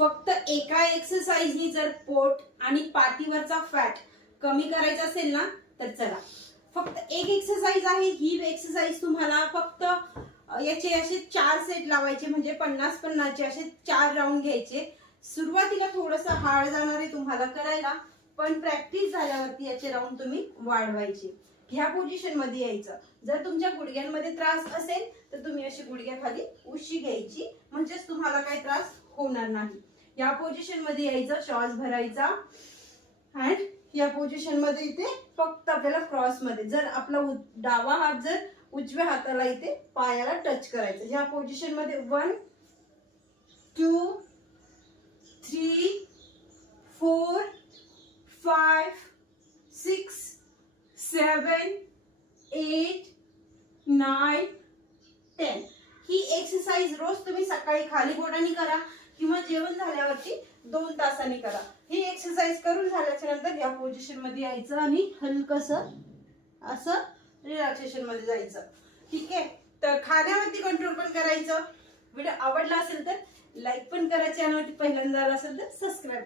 फक्त एका एक्सरसाइजनी जर पोट आणि पाठीवरचा फॅट कमी करायचा असेल ना तर चला, फक्त एक एक्सरसाइज आहे ही एक्सरसाइज. तुम्हाला फक्त याचे असे 4 सेट लावायचे, म्हणजे 50-50 चे असे 4 राऊंड घ्यायचे. सुरुवातीला थोडंसं हार्ड जाणार आहे तुम्हाला करायला, पण प्रॅक्टिस झाल्यावरती याचे राऊंड तुम्ही वाढवायचे. ह्या पोझिशन मध्ये यायचं. जर तुमच्या गुडघ्यांमध्ये त्रास असेल तर तुम्ही अशी गुडघ्याखाली उशी घ्यायची, म्हणजेच तुम्हाला काही त्रास होणार नाही. या पोझिशन मध्ये यायचं, श्वास भरायचा अँड या पोझिशन मध्ये इथे फक्त आपल्याला क्रॉस मध्ये, जर आपला डावा हात जर उजव्या हाताला इथे पायाला टच करायचं. या पोझिशन मध्ये 1 2 3 4 5 6 7 8 9 10. ही एक्सरसाइज रोज तुम्ही सकाळी खाली बोटांनी करा किंवा जेवण झाल्यावरती 2 तासांनी करा. ही एक्सरसाइज करून झाल्याच्या नंतर या पोझिशन मध्ये यायचं आणि हलकसं असं रिलॅक्सेशन मध्ये जायचं. ठीक आहे, तर खाण्यावरती कंट्रोल पण करायचं. व्हिडिओ आवडला असेल तर लाईक पण करा, चॅनलवरती पहिल्यांदा आला असेल तर सबस्क्राईब